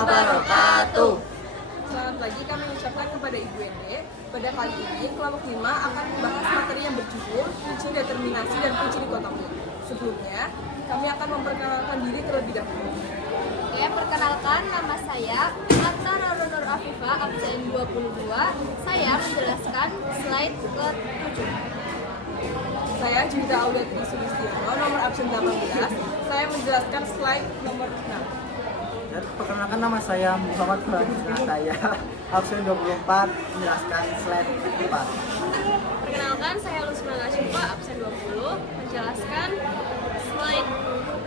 wabarakatuh. Selamat pagi, kami ucapkan kepada Ibu Ende. Pada kali ini, kelompok 5 akan membahas materi yang berjudul kunci determinasi dan kunci dikotomi. Sebelumnya, kami akan memperkenalkan diri terlebih dahulu. Ya, perkenalkan, nama saya Atta Rarunur Afifah, absen 22. Saya menjelaskan slide ke-7. Saya Juwita Audatri Sulistiono, nomor absen 18. Saya menjelaskan slide nomor 6. Dan perkenalkan, nama saya Muhammad Farhan Ataya, absen 24, menjelaskan slide 4. Perkenalkan, saya Lusma Nasyifa, absen 20, menjelaskan slide 5.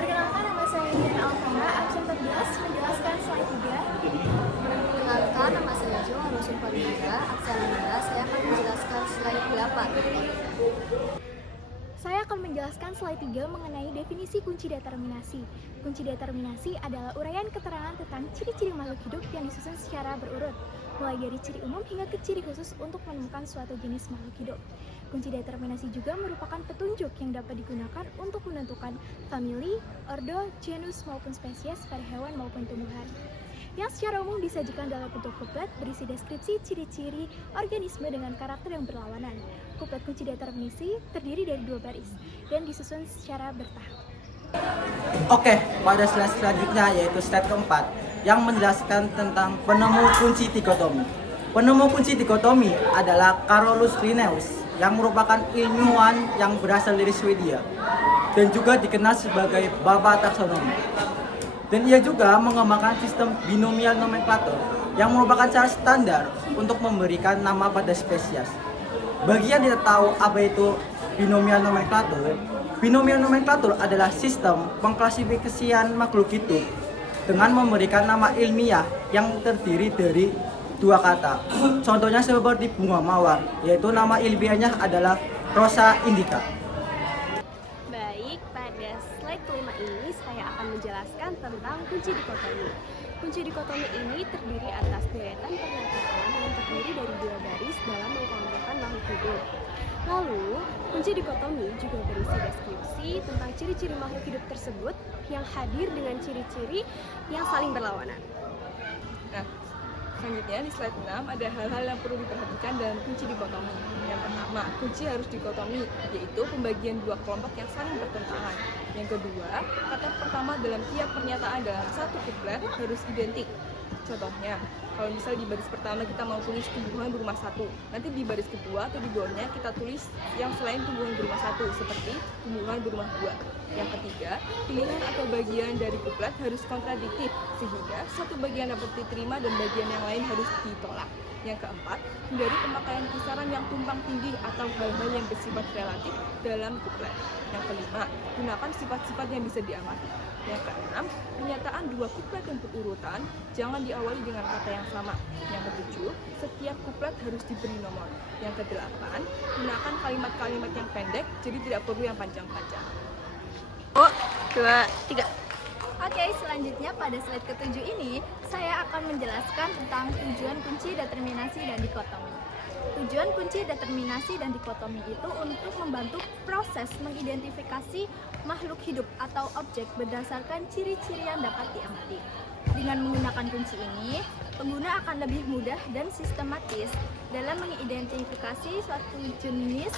Perkenalkan, nama saya Nina Alfara, absen 14, menjelaskan slide 3. Perkenalkan, nama saya Jo Harusun Farida, absen 15, saya akan menjelaskan slide 8. Saya akan menjelaskan slide 3 mengenai definisi kunci determinasi. Kunci determinasi adalah uraian keterangan tentang ciri-ciri makhluk hidup yang disusun secara berurut, mulai dari ciri umum hingga ke ciri khusus untuk menemukan suatu jenis makhluk hidup. Kunci determinasi juga merupakan petunjuk yang dapat digunakan untuk menentukan famili, ordo, genus maupun spesies pada hewan maupun tumbuhan, yang secara umum disajikan dalam bentuk kuplet berisi deskripsi ciri-ciri organisme dengan karakter yang berlawanan. Kuplet kunci determinasi terdiri dari 2 baris dan disusun secara bertahap. Oke, pada slide selanjutnya yaitu slide keempat yang menjelaskan tentang penemu kunci dikotomi. Penemu kunci dikotomi adalah Carolus Linnaeus yang merupakan ilmuwan yang berasal dari Swedia dan juga dikenal sebagai Bapa taksonomi. Dan ia juga mengembangkan sistem binomial nomenklatur yang merupakan cara standar untuk memberikan nama pada spesies. Bagi yang tidak tahu apa itu binomial nomenklatur adalah sistem pengklasifikasian makhluk hidup dengan memberikan nama ilmiah yang terdiri dari 2 kata. Contohnya seperti bunga mawar, yaitu nama ilmiahnya adalah Rosa indica. Baik, pada slide kelima ini saya akan menjelaskan tentang kunci dikotomi. Kunci dikotomi ini terdiri atas deretan pernyataan yang terdiri dari 2 baris dalam mengelompokkan makhluk hidup. Lalu, kunci dikotomi juga berisi deskripsi tentang ciri-ciri makhluk hidup tersebut yang hadir dengan ciri-ciri yang saling berlawanan. Nah, selanjutnya di slide 6 ada hal-hal yang perlu diperhatikan dalam kunci dikotomi. Yang pertama, kunci harus dikotomi, yaitu pembagian 2 kelompok yang saling bertentangan. Yang kedua, kata pertama dalam tiap pernyataan dalam satu kuplet harus identik. Contohnya, kalau misalnya di baris pertama kita mau tulis tumbuhan berumah satu, nanti di baris kedua atau di bawahnya kita tulis yang selain tumbuhan berumah satu, seperti tumbuhan berumah dua. Yang ketiga, pilihan atau bagian dari kuplet harus kontradiktif, sehingga satu bagian dapat diterima dan bagian yang lain harus ditolak. Yang keempat, hindari pemakaian kisaran yang tumpang tindih atau hal-hal yang bersifat relatif dalam kuplet. Yang kelima, gunakan sifat-sifat yang bisa diamati. Yang keenam, pernyataan 2 kuplet yang berurutan jangan diawali dengan kata yang sama. Yang ketujuh, setiap kuplet harus diberi nomor. Yang kedelapan, gunakan kalimat-kalimat yang pendek, jadi tidak perlu yang panjang-panjang. 2, 3. Oke, selanjutnya pada slide ke-7 ini, saya akan menjelaskan tentang tujuan kunci determinasi dan dikotomi. Tujuan kunci determinasi dan dikotomi itu untuk membantu proses mengidentifikasi makhluk hidup atau objek berdasarkan ciri-ciri yang dapat diamati. Dengan menggunakan kunci ini, pengguna akan lebih mudah dan sistematis dalam mengidentifikasi suatu jenis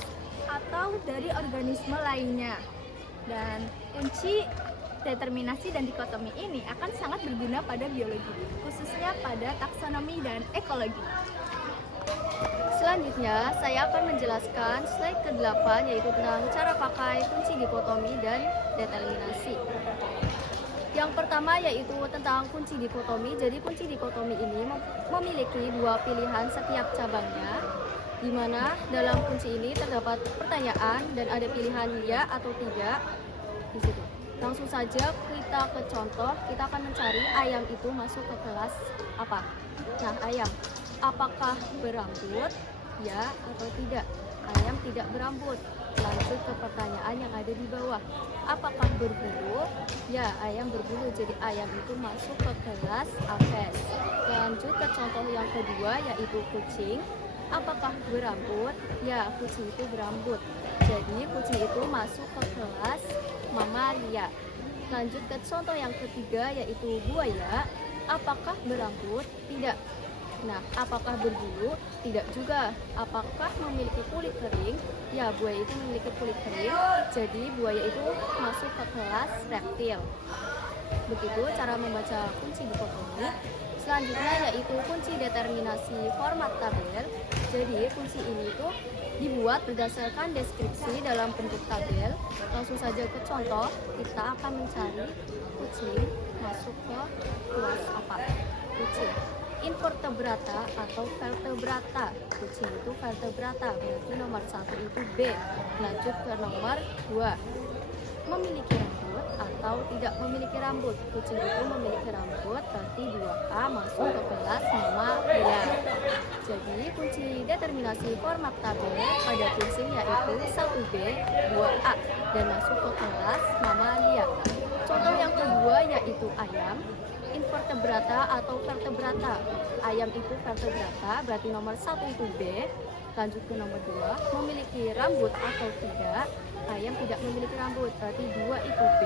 atau dari organisme lainnya. Dan kunci determinasi dan dikotomi ini akan sangat berguna pada biologi, khususnya pada taksonomi dan ekologi. Selanjutnya, saya akan menjelaskan slide ke-8 yaitu tentang cara pakai kunci dikotomi dan determinasi. Yang pertama yaitu tentang kunci dikotomi. Jadi kunci dikotomi ini memiliki 2 pilihan setiap cabangnya, di mana dalam kunci ini terdapat pertanyaan dan ada pilihan ya atau tidak di situ. Langsung saja kita ke contoh, kita akan mencari ayam itu masuk ke kelas apa. Nah, ayam, apakah berambut? Ya atau tidak? Ayam tidak berambut. Lanjut ke pertanyaan yang ada di bawah. Apakah berbulu? Ya, ayam berbulu. Jadi ayam itu masuk ke kelas apes. Lanjut ke contoh yang kedua yaitu kucing. Apakah berambut? Ya, kucing itu berambut. Jadi kucing itu masuk ke kelas mamalia. Lanjut ke contoh yang ketiga yaitu buaya. Apakah berambut? Tidak. Nah, apakah berbulu? Tidak juga. Apakah memiliki kulit kering? Ya, buaya itu memiliki kulit kering. Jadi buaya itu masuk ke kelas reptil. Begitu cara membaca kunci dikotomi. Selanjutnya yaitu kunci determinasi format tabel. Jadi kunci ini tuh dibuat berdasarkan deskripsi dalam bentuk tabel. Langsung saja ke contoh, kita akan mencari kucing masuk ke kelas apa? Kucing. Invertebrata atau vertebrata. Kucing itu vertebrata, berarti nomor 1 itu B. Lanjut ke nomor 2. Memiliki rambut atau tidak memiliki rambut. Kucing itu memiliki rambut, berarti 2A masuk ke kelas mamalia. Jadi kunci determinasi format tabel pada kucing yaitu 1B, 2A dan masuk ke kelas mamalia. Contoh yang kedua yaitu ayam. Invertebrata atau vertebrata. Ayam itu vertebrata, berarti nomor 1 itu B. Lanjut ke nomor 2, memiliki rambut atau tidak. Ayam tidak memiliki rambut, berarti 2 itu B.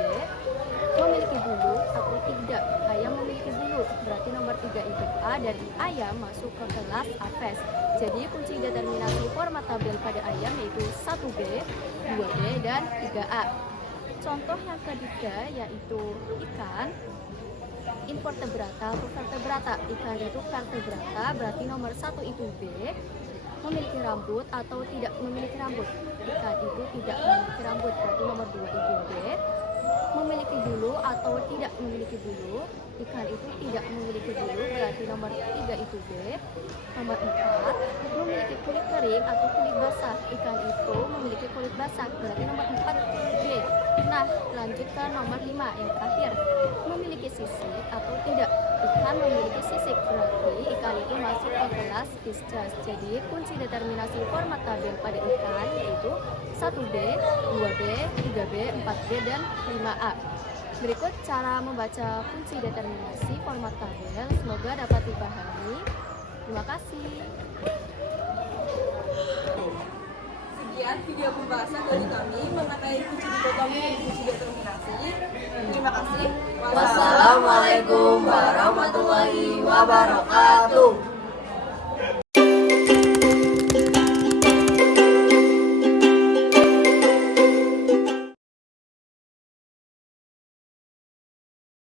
Memiliki bulu atau tidak. Ayam memiliki bulu, berarti nomor 3 itu A. Dan ayam masuk ke kelas Aves. Jadi kunci determinasi format tabel pada ayam yaitu 1B, 2B, dan 3A. Contoh yang ketiga yaitu ikan. Invertebrata atau vertebrata. Ikan itu vertebrata, berarti nomor 1 itu B. Memiliki rambut atau tidak memiliki rambut. Ikan itu tidak memiliki rambut, berarti nomor 2 itu B. Memiliki bulu atau tidak memiliki bulu. Ikan itu tidak memiliki bulu, berarti nomor 3 itu B. Nomor 4, memiliki kulit kering atau kulit basah. Ikan itu memiliki kulit basah, berarti nomor 4 B. Nah, lanjut ke nomor 5 yang terakhir. Memiliki sisik atau tidak. Ikan memiliki sisik, berarti ikan itu masuk ke kelas Pisces. Jadi kunci determinasi format tabel pada ikan yaitu 1B, 2B, 3B, 4B, dan 5A. Berikut cara membaca kunci determinasi format tabel. Semoga dapat dipahami. Terima kasih. Sekian video pembahasan dari kami mengenai kunci dikotomi dan kunci determinasi. Terima kasih. Wassalamualaikum warahmatullahi wabarakatuh.